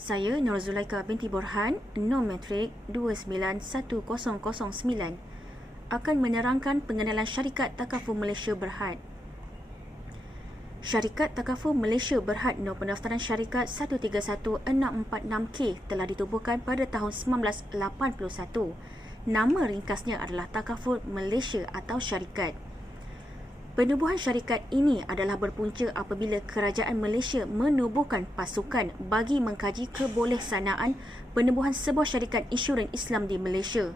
Saya Nur Zulaika binti Borhan, NOM Metrik 291009 akan menerangkan pengenalan Syarikat Takaful Malaysia Berhad. Syarikat Takaful Malaysia Berhad Noh Pendaftaran Syarikat 131646K telah ditubuhkan pada tahun 1981. Nama ringkasnya adalah Takaful Malaysia atau Syarikat. Penubuhan syarikat ini adalah berpunca apabila Kerajaan Malaysia menubuhkan pasukan bagi mengkaji kebolehsanaan penubuhan sebuah syarikat insurans Islam di Malaysia.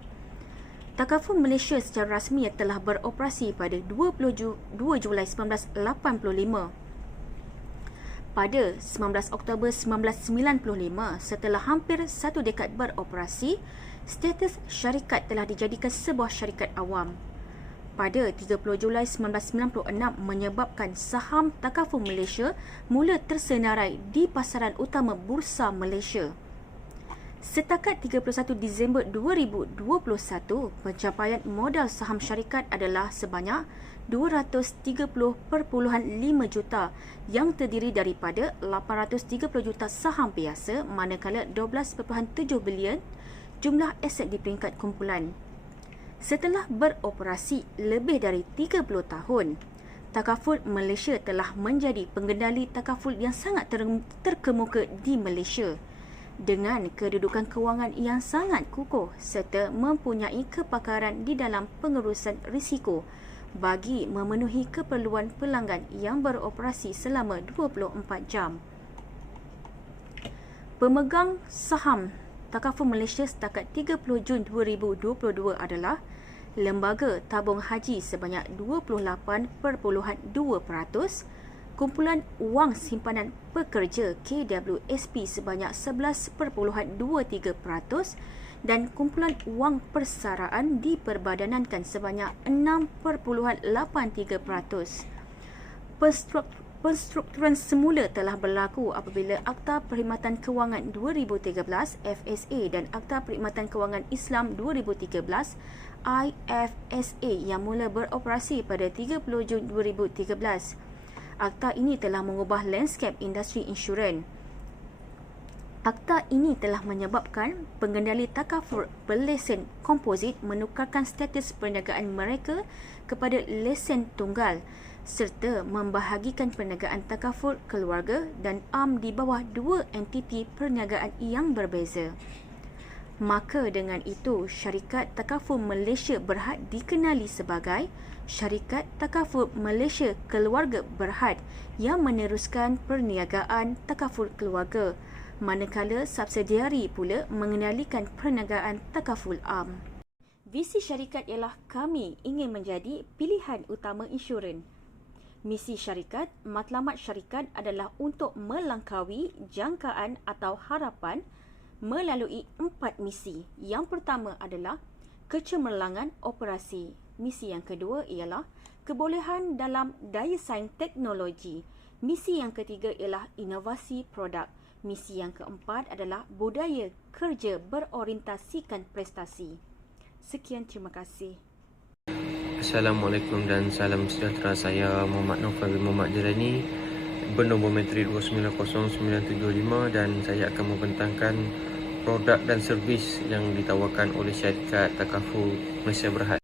Takaful Malaysia secara rasmi telah beroperasi pada 22 Julai 1985. Pada 19 Oktober 1995, setelah hampir satu dekad beroperasi, status syarikat telah dijadikan sebuah syarikat awam. Pada 30 Julai 1996 menyebabkan saham Takaful Malaysia mula tersenarai di pasaran utama Bursa Malaysia. Setakat 31 Disember 2021, pencapaian modal saham syarikat adalah sebanyak 230.5 juta yang terdiri daripada 830 juta saham biasa manakala 12.7 bilion jumlah aset di peringkat kumpulan. Setelah beroperasi lebih dari 30 tahun, Takaful Malaysia telah menjadi pengendali takaful yang sangat terkemuka di Malaysia dengan kedudukan kewangan yang sangat kukuh serta mempunyai kepakaran di dalam pengurusan risiko bagi memenuhi keperluan pelanggan yang beroperasi selama 24 jam. Pemegang saham Takaful Malaysia setakat 30 Jun 2022 adalah Lembaga Tabung Haji sebanyak 28.2%, Kumpulan Wang Simpanan Pekerja KWSP sebanyak 11.23% dan Kumpulan Wang Persaraan diperbadanankan sebanyak 6.83%. Penstrukturan semula telah berlaku apabila Akta Perkhidmatan Kewangan 2013 FSA dan Akta Perkhidmatan Kewangan Islam 2013 IFSA yang mula beroperasi pada 30 Jun 2013. Akta ini telah mengubah lanskap industri insurans. Akta ini telah menyebabkan pengendali takaful berlesen komposit menukarkan status perniagaan mereka kepada lesen tunggal serta membahagikan perniagaan takaful keluarga dan am di bawah dua entiti perniagaan yang berbeza. Maka dengan itu, Syarikat Takaful Malaysia Berhad dikenali sebagai Syarikat Takaful Malaysia Keluarga Berhad yang meneruskan perniagaan takaful keluarga, manakala subsidiari pula mengendalikan perniagaan takaful am. Visi syarikat ialah kami ingin menjadi pilihan utama insurans. Misi syarikat, matlamat syarikat adalah untuk melangkaui jangkaan atau harapan melalui 4 misi. Yang pertama adalah kecemerlangan operasi. Misi yang kedua ialah kebolehan dalam daya saing teknologi. Misi yang ketiga ialah inovasi produk. Misi yang keempat adalah budaya kerja berorientasikan prestasi. Sekian, terima kasih. Assalamualaikum dan salam sejahtera. Saya Muhammad Novel Muhammad Jalani, bernombor Metrik 290975, dan saya akan membentangkan produk dan servis yang ditawarkan oleh Syarikat Takaful Malaysia Berhad.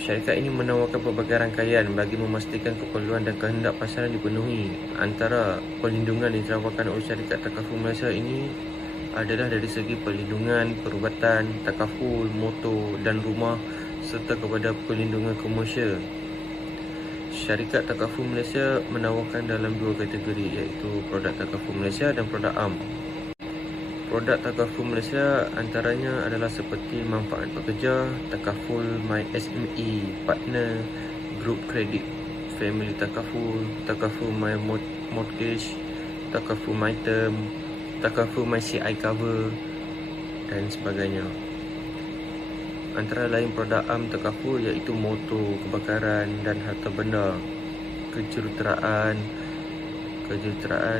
Syarikat ini menawarkan pelbagai rangkaian bagi memastikan keperluan dan kehendak pasaran dipenuhi. Antara perlindungan yang ditawarkan oleh Syarikat Takaful Malaysia ini adalah dari segi perlindungan, perubatan, takaful, motor dan rumah serta kepada perlindungan komersial. Syarikat Takaful Malaysia menawarkan dalam dua kategori, iaitu produk Takaful Malaysia dan produk am. Produk Takaful Malaysia antaranya adalah seperti manfaat pekerja, Takaful My SME Partner, Group Credit Family Takaful, Takaful My Mortgage, Takaful My Term, Takaful My CI Cover dan sebagainya. Antara lain produk am takaful iaitu motor, kebakaran dan harta benda, kejuruteraan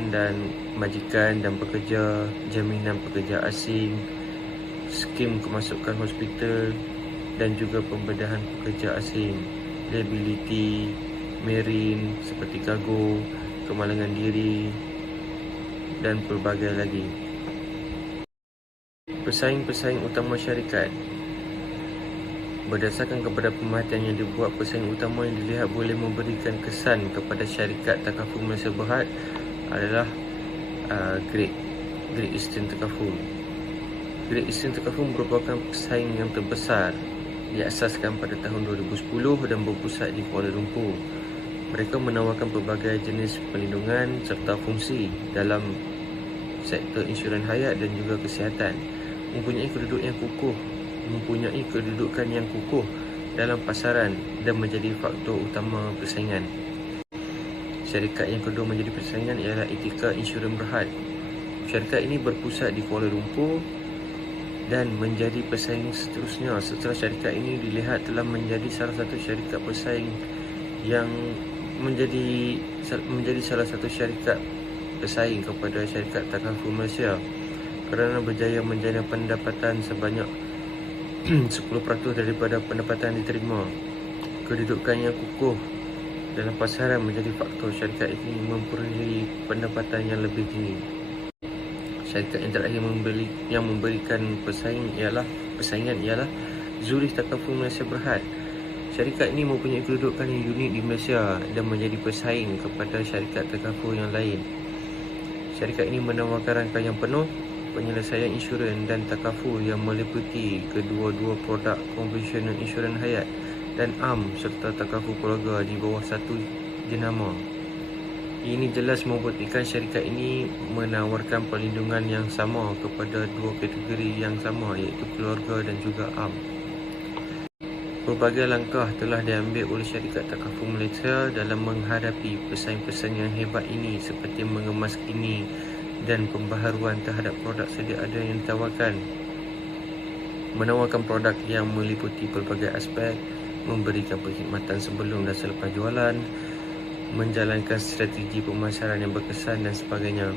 dan majikan dan pekerja, jaminan pekerja asing, skim kemasukan hospital dan juga pembedahan pekerja asing, liability, marine seperti kargo, kemalangan diri dan pelbagai lagi. Pesaing-pesaing utama syarikat. Berdasarkan kepada pemerhatian yang dibuat, pesaing utama yang dilihat boleh memberikan kesan kepada syarikat takaful Malaysia Berhad adalah Great Eastern Takaful. Great Eastern Takaful merupakan pesaing yang terbesar, diasaskan pada tahun 2010 dan berpusat di Kuala Lumpur. Mereka menawarkan pelbagai jenis perlindungan serta fungsi dalam sektor insurans hayat dan juga kesihatan. Mempunyai kedudukan yang kukuh dalam pasaran dan menjadi faktor utama persaingan. Syarikat yang kedua menjadi persaingan ialah Etiqa Insurans Berhad. Syarikat ini berpusat di Kuala Lumpur dan menjadi pesaing seterusnya setelah syarikat ini dilihat telah menjadi salah satu syarikat pesaing yang menjadi salah satu syarikat pesaing kepada syarikat takaful Malaysia kerana berjaya menjana pendapatan sebanyak 10% daripada pendapatan diterima. Kedudukan yang kukuh dalam pasaran menjadi faktor syarikat ini memperolehi pendapatan yang lebih tinggi. Syarikat yang terakhir yang memberikan persaingan ialah Zurich Takaful Malaysia Berhad. Syarikat ini mempunyai kedudukan yang unik di Malaysia dan menjadi pesaing kepada syarikat takaful yang lain. Syarikat ini menawarkan rangkaian penuh penyelesaian insurans dan takaful yang meliputi kedua-dua produk konvensional insurans hayat dan am serta takaful keluarga di bawah satu jenama. Ini jelas membuktikan syarikat ini menawarkan perlindungan yang sama kepada dua kategori yang sama, iaitu keluarga dan juga am. Pelbagai langkah telah diambil oleh syarikat takaful Malaysia dalam menghadapi pesaing-pesaing yang hebat ini, seperti mengemas kini dan pembaharuan terhadap produk sedia ada yang ditawarkan, menawarkan produk yang meliputi pelbagai aspek, memberikan perkhidmatan sebelum dan selepas jualan, menjalankan strategi pemasaran yang berkesan dan sebagainya.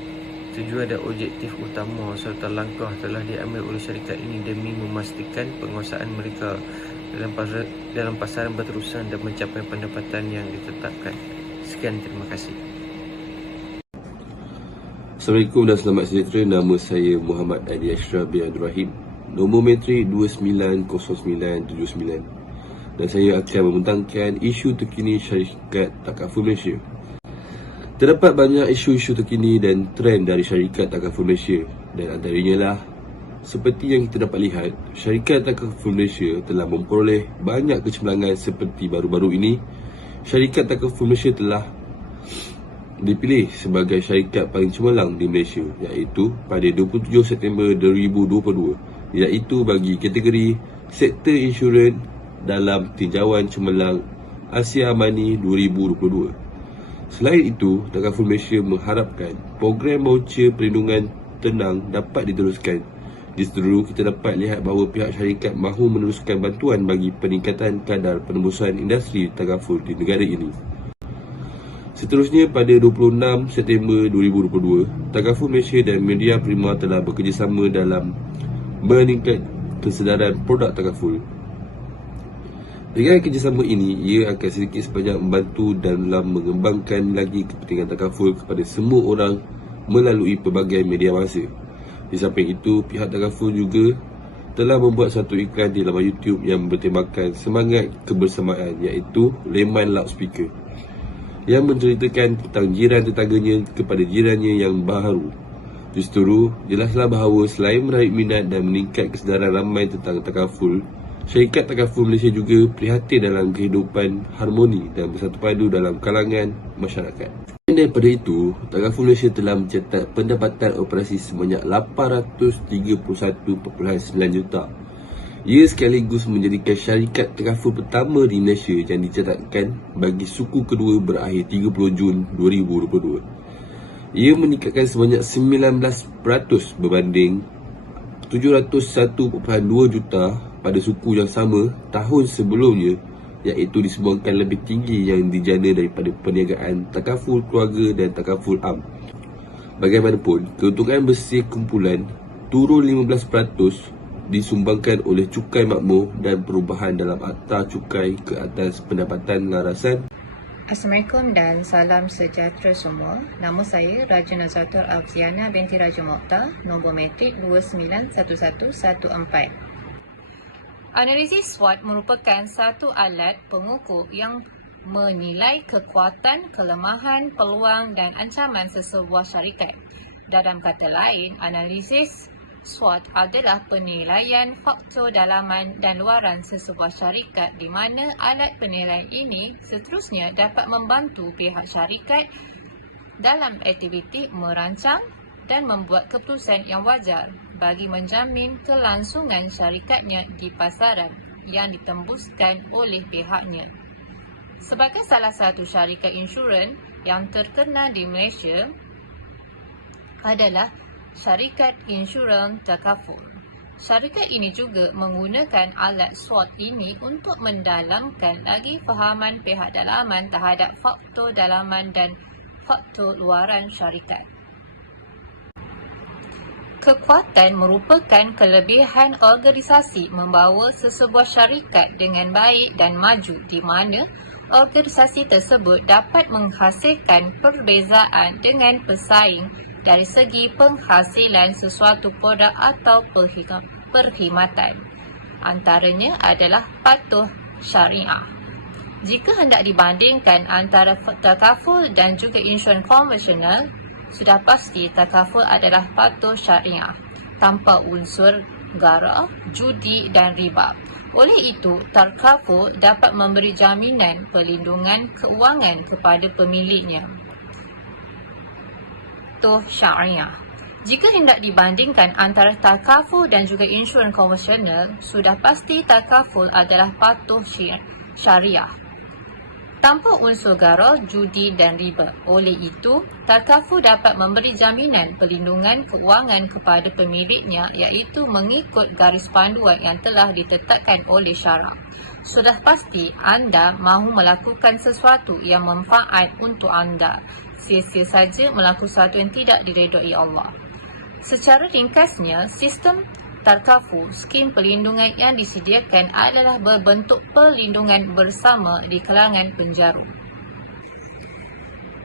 Tujuan dan objektif utama serta langkah telah diambil oleh syarikat ini demi memastikan penguasaan mereka dalam pasaran berterusan dan mencapai pendapatan yang ditetapkan. Sekian, terima kasih. Assalamualaikum dan selamat sejahtera. Nama saya Muhammad Adi Ashraf bin Abdul Rahim, nombor metrik 290979, dan saya akan membentangkan isu terkini syarikat takaful Malaysia. Terdapat banyak isu-isu terkini dan trend dari syarikat takaful Malaysia, dan antaranya lah seperti yang kita dapat lihat, syarikat takaful Malaysia telah memperoleh banyak kecemerlangan. Seperti baru-baru ini, syarikat takaful Malaysia telah dipilih sebagai syarikat paling cemerlang di Malaysia, iaitu pada 27 September 2022, iaitu bagi kategori sektor insurans dalam tinjauan cemerlang Asia Money 2022. Selain itu, takaful Malaysia mengharapkan program voucher perlindungan tenang dapat diteruskan. Di seterusnya, kita dapat lihat bahawa pihak syarikat mahu meneruskan bantuan bagi peningkatan kadar penembusan industri takaful di negara ini. Seterusnya, pada 26 September 2022, Takaful Malaysia dan Media Prima telah bekerjasama dalam meningkat kesedaran produk takaful. Dengan kerjasama ini, ia akan sedikit sebanyak membantu dalam mengembangkan lagi kepentingan takaful kepada semua orang melalui pelbagai media masa. Di samping itu, pihak takaful juga telah membuat satu iklan di laman YouTube yang bertemakan semangat kebersamaan, iaitu Leman Loudspeaker, yang menceritakan tentang jiran tetangganya kepada jirannya yang baharu. Justru, jelaslah bahawa selain menarik minat dan meningkat kesedaran ramai tentang takaful, syarikat takaful Malaysia juga prihatin dalam kehidupan harmoni dan bersatu padu dalam kalangan masyarakat. Daripada itu, takaful Malaysia telah mencatat pendapatan operasi sebanyak 831.9 juta. Ia sekaligus menjadikan syarikat takaful pertama di Malaysia yang dicatatkan bagi suku kedua berakhir 30 Jun 2022. Ia meningkatkan sebanyak 19% berbanding 701.2 juta pada suku yang sama tahun sebelumnya, iaitu disumbangkan lebih tinggi yang dijana daripada perniagaan takaful keluarga dan takaful am. Bagaimanapun, keuntungan bersih kumpulan turun 15% disumbangkan oleh cukai makmur dan perubahan dalam akta cukai ke atas pendapatan larasan Assalamualaikum dan salam sejahtera semua. Nama saya Raja Nazatul Afziana binti Raja Mokhtar, nombor matrik 291114. Analisis SWOT merupakan satu alat pengukur yang menilai kekuatan, kelemahan, peluang dan ancaman sesebuah syarikat. Dalam kata lain, analisis SWOT adalah penilaian faktor dalaman dan luaran sesebuah syarikat di mana alat penilaian ini seterusnya dapat membantu pihak syarikat dalam aktiviti merancang dan membuat keputusan yang wajar bagi menjamin kelangsungan syarikatnya di pasaran yang ditembuskan oleh pihaknya. Sebagai salah satu syarikat insurans yang terkenal di Malaysia adalah Syarikat Insurans Takaful. Syarikat ini juga menggunakan alat SWOT ini untuk mendalamkan lagi fahaman pihak dalaman terhadap faktor dalaman dan faktor luaran syarikat. Kekuatan merupakan kelebihan organisasi membawa sesebuah syarikat dengan baik dan maju di mana organisasi tersebut dapat menghasilkan perbezaan dengan pesaing dari segi penghasilan sesuatu produk atau perkhidmatan. Antaranya adalah patuh syariah. Jika hendak dibandingkan antara takaful dan juga insurans konvensional, sudah pasti takaful adalah patuh syariah tanpa unsur gara, judi dan riba. Oleh itu, takaful dapat memberi jaminan perlindungan keuangan kepada pemiliknya. Syariah. Jika hendak dibandingkan antara takaful dan juga insurans konvensional, sudah pasti takaful adalah patuh syariah tanpa unsur garar, judi dan riba. Oleh itu, takaful dapat memberi jaminan perlindungan keuangan kepada pemiliknya iaitu mengikut garis panduan yang telah ditetapkan oleh syarak. Sudah pasti anda mahu melakukan sesuatu yang manfaat untuk anda. Sia-sia saja melakukan sesuatu yang tidak diredai Allah. Secara ringkasnya, sistem takaful, skim perlindungan yang disediakan adalah berbentuk perlindungan bersama di kalangan penjarum.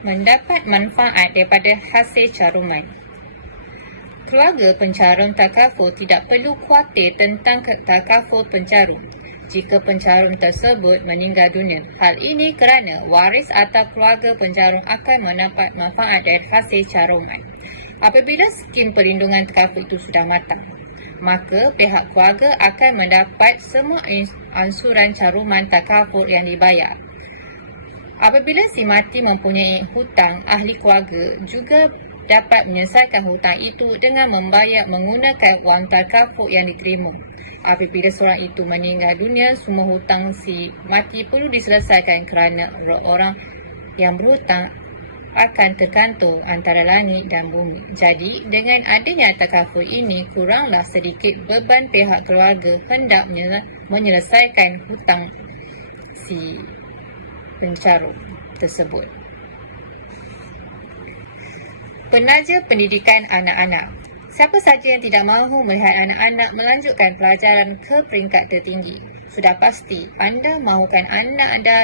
Mendapat manfaat daripada hasil caruman. Keluarga pencarum takaful tidak perlu khawatir tentang takaful pencarum jika pencarum tersebut meninggal dunia. Hal ini kerana waris atau keluarga pencarum akan mendapat manfaat dari hasil caruman. Apabila skim perlindungan takaful itu sudah matang, maka pihak keluarga akan mendapat semua ansuran caruman takaful yang dibayar. Apabila si mati mempunyai hutang, ahli keluarga juga dapat menyelesaikan hutang itu dengan membayar menggunakan wang takaful yang diterima. Apabila seorang itu meninggal dunia, semua hutang si mati perlu diselesaikan kerana orang yang berhutang akan tergantung antara langit dan bumi. Jadi, dengan adanya takaful ini, kuranglah sedikit beban pihak keluarga hendak menyelesaikan hutang si pencarum tersebut. Penaja pendidikan anak-anak. Siapa sahaja yang tidak mahu melihat anak-anak melanjutkan pelajaran ke peringkat tertinggi, sudah pasti anda mahukan anak anda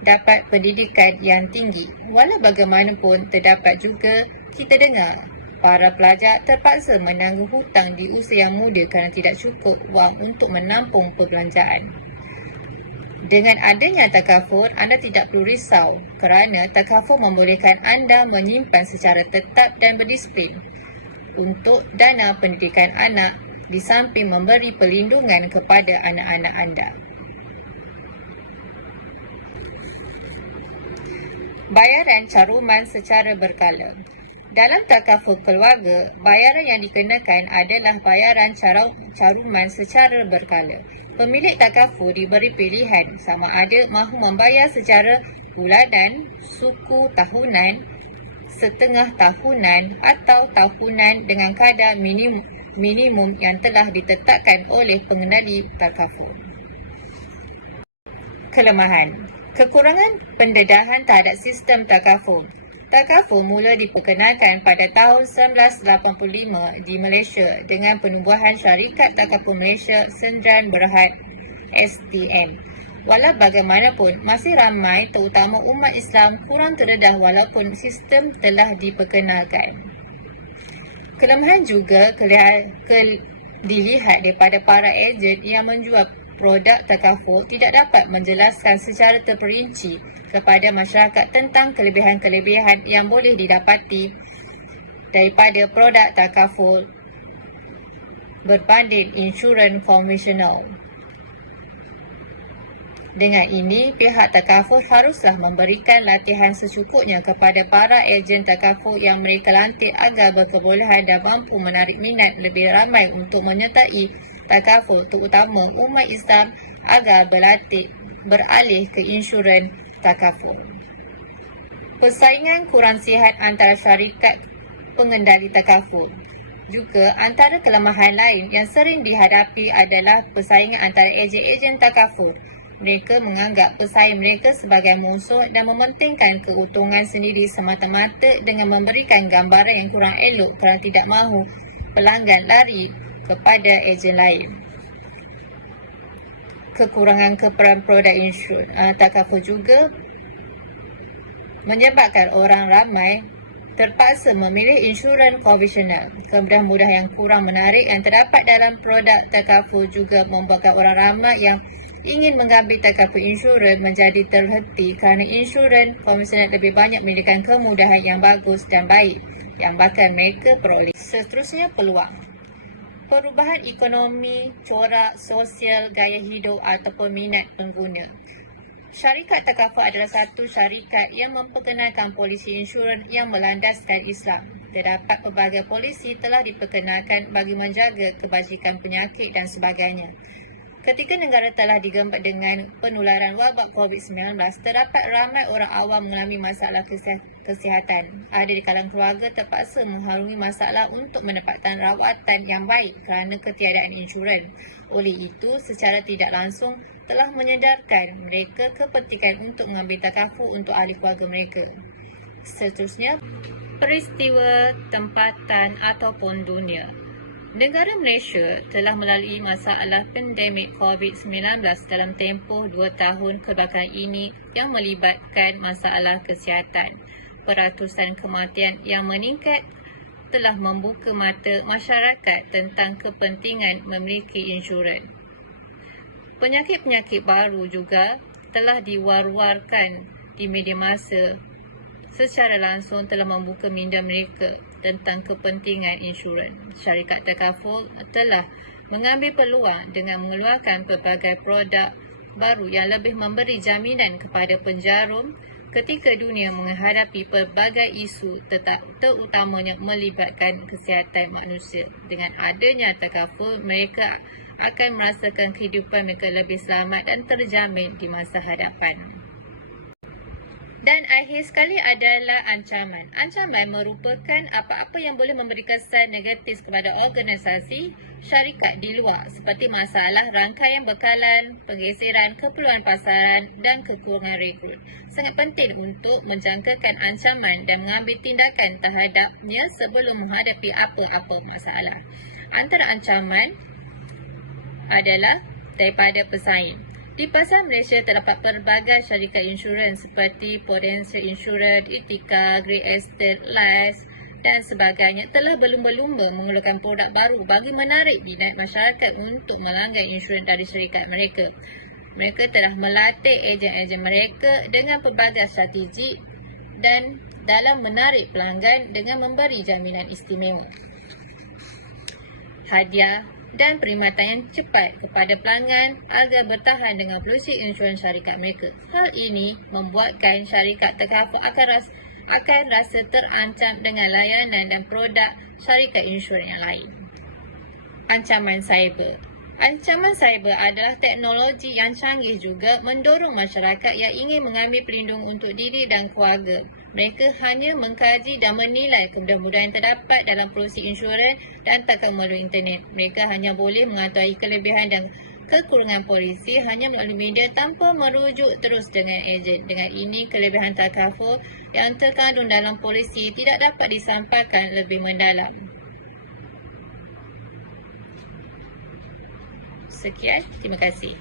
dapat pendidikan yang tinggi. Walau bagaimanapun, terdapat juga kita dengar para pelajar terpaksa menanggung hutang di usia yang muda kerana tidak cukup wang untuk menampung perbelanjaan. Dengan adanya takaful, anda tidak perlu risau kerana takaful membolehkan anda menyimpan secara tetap dan berdisiplin untuk dana pendidikan anak di samping memberi perlindungan kepada anak-anak anda. Bayaran caruman secara berkala. Dalam takaful keluarga, bayaran yang dikenakan adalah bayaran caruman secara berkala. Pemilik takaful diberi pilihan sama ada mahu membayar secara bulanan, suku tahunan, setengah tahunan atau tahunan dengan kadar minimum yang telah ditetapkan oleh pengendali takaful. Kelemahan. Kekurangan pendedahan terhadap sistem takaful. Takaful mula diperkenalkan pada tahun 1985 di Malaysia dengan penubuhan Syarikat Takaful Malaysia Sendirian Berhad STM. Walau bagaimanapun, masih ramai terutama umat Islam kurang terdedah walaupun sistem telah diperkenalkan. Kelemahan juga dilihat daripada para ejen yang menjual produk takaful tidak dapat menjelaskan secara terperinci kepada masyarakat tentang kelebihan-kelebihan yang boleh didapati daripada produk takaful berbanding insurans konvensional. Dengan ini, pihak takaful haruslah memberikan latihan secukupnya kepada para ejen takaful yang mereka lantik agar berkebolehan dan mampu menarik minat lebih ramai untuk menyertai takaful, terutama umat Islam agar beralih ke insurans takaful. Persaingan kurang sihat antara syarikat pengendali takaful. Juga antara kelemahan lain yang sering dihadapi adalah persaingan antara ejen-ejen takaful. Mereka menganggap pesaing mereka sebagai musuh dan mementingkan keuntungan sendiri semata-mata dengan memberikan gambaran yang kurang elok kerana tidak mahu pelanggan lari kepada ejen lain. Kekurangan keperluan produk insurans takaful juga menyebabkan orang ramai terpaksa memilih insurans konvensional. Kemudahan-kemudahan yang kurang menarik yang terdapat dalam produk takaful juga membuatkan orang ramai yang ingin mengambil takaful insurans menjadi terhenti kerana insurans konvensional lebih banyak memberikan kemudahan yang bagus dan baik yang bakal mereka peroleh. Seterusnya, peluang. Perubahan ekonomi, corak sosial, gaya hidup ataupun minat pengguna. Syarikat takaful adalah satu syarikat yang memperkenalkan polisi insurans yang melandaskan Islam. Terdapat pelbagai polisi telah diperkenalkan bagi menjaga kebajikan penyakit dan sebagainya. Ketika negara telah digempur dengan penularan wabak COVID-19, terdapat ramai orang awam mengalami masalah kesihatan. Ada di kalangan keluarga terpaksa mengharungi masalah untuk mendapatkan rawatan yang baik kerana ketiadaan insurans. Oleh itu, secara tidak langsung telah menyedarkan mereka kepentingan untuk mengambil takaful untuk ahli keluarga mereka. Seterusnya, peristiwa tempatan ataupun dunia. Negara Malaysia telah melalui masalah pandemik COVID-19 dalam tempoh 2 tahun kebelakangan ini yang melibatkan masalah kesihatan. Peratusan kematian yang meningkat telah membuka mata masyarakat tentang kepentingan memiliki insurans. Penyakit-penyakit baru juga telah diwar-warkan di media masa secara langsung telah membuka minda mereka tentang kepentingan insurans. Syarikat takaful telah mengambil peluang dengan mengeluarkan pelbagai produk baru yang lebih memberi jaminan kepada penjarum ketika dunia menghadapi pelbagai isu terutamanya melibatkan kesihatan manusia. Dengan adanya takaful, mereka akan merasakan kehidupan mereka lebih selamat dan terjamin di masa hadapan. Dan akhir sekali adalah ancaman. Ancaman merupakan apa-apa yang boleh memberi kesan negatif kepada organisasi syarikat di luar seperti masalah rangkaian bekalan, pergeseran, keperluan pasaran dan kekurangan rekrut. Sangat penting untuk menjangkakan ancaman dan mengambil tindakan terhadapnya sebelum menghadapi apa-apa masalah. Antara ancaman adalah daripada pesaing. Di pasar Malaysia terdapat pelbagai syarikat insurans seperti Prudential Insurance, Etika, Great Estate, Life dan sebagainya telah berlumba-lumba mengeluarkan produk baru bagi menarik minat masyarakat untuk melanggan insurans dari syarikat mereka. Mereka telah melatih ejen-ejen mereka dengan pelbagai strategi dan dalam menarik pelanggan dengan memberi jaminan istimewa, hadiah dan perkhidmatan yang cepat kepada pelanggan agar bertahan dengan polisi insurans syarikat mereka. Hal ini membuatkan syarikat takaful akan rasa terancam dengan layanan dan produk syarikat insurans yang lain. Ancaman cyber. Ancaman cyber adalah teknologi yang canggih juga mendorong masyarakat yang ingin mengambil pelindung untuk diri dan keluarga. Mereka hanya mengkaji dan menilai kemudahan-kemudahan yang terdapat dalam polisi insurans dan takaful melalui internet. Mereka hanya boleh mengetahui kelebihan dan kekurangan polisi hanya melalui media tanpa merujuk terus dengan ejen. Dengan ini, kelebihan takaful yang terkandung dalam polisi tidak dapat disampaikan lebih mendalam. Sekian, terima kasih.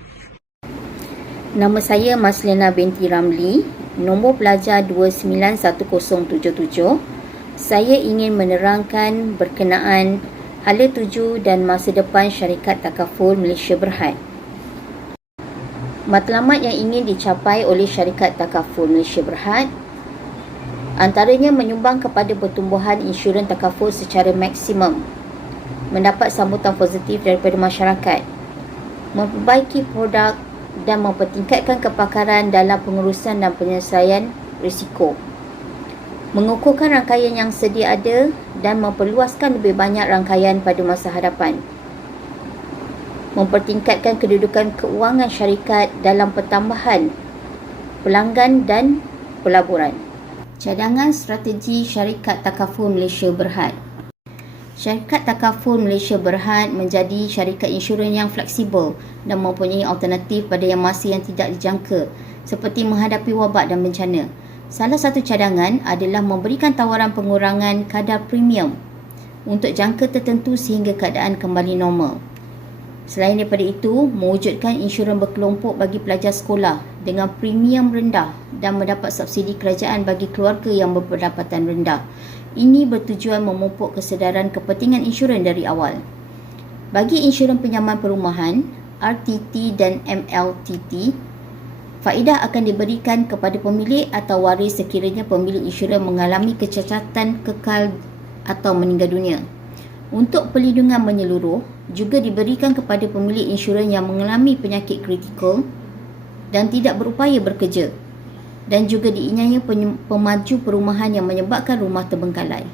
Nama saya Maslina binti Ramli, nombor pelajar 291077. Saya ingin menerangkan berkenaan hala tuju dan masa depan syarikat takaful Malaysia Berhad. Matlamat yang ingin dicapai oleh syarikat takaful Malaysia Berhad antaranya menyumbang kepada pertumbuhan insurans takaful secara maksimum, mendapat sambutan positif daripada masyarakat, memperbaiki produk dan mempertingkatkan kepakaran dalam pengurusan dan penyelesaian risiko, mengukuhkan rangkaian yang sedia ada dan memperluaskan lebih banyak rangkaian pada masa hadapan, mempertingkatkan kedudukan keuangan syarikat dalam pertambahan pelanggan dan pelaburan. Cadangan strategi syarikat takaful Malaysia Berhad. Syarikat takaful Malaysia Berhad menjadi syarikat insurans yang fleksibel dan mempunyai alternatif pada yang masa yang tidak dijangka seperti menghadapi wabak dan bencana. Salah satu cadangan adalah memberikan tawaran pengurangan kadar premium untuk jangka tertentu sehingga keadaan kembali normal. Selain daripada itu, mewujudkan insurans berkelompok bagi pelajar sekolah dengan premium rendah dan mendapat subsidi kerajaan bagi keluarga yang berpendapatan rendah. Ini bertujuan memupuk kesedaran kepentingan insurans dari awal. Bagi insurans pinjaman perumahan, RTT dan MLTT, faedah akan diberikan kepada pemilik atau waris sekiranya pemilik insurans mengalami kecacatan kekal atau meninggal dunia. Untuk perlindungan menyeluruh, juga diberikan kepada pemilik insurans yang mengalami penyakit kritikal dan tidak berupaya bekerja, dan juga diinyai pemaju perumahan yang menyebabkan rumah terbengkalai.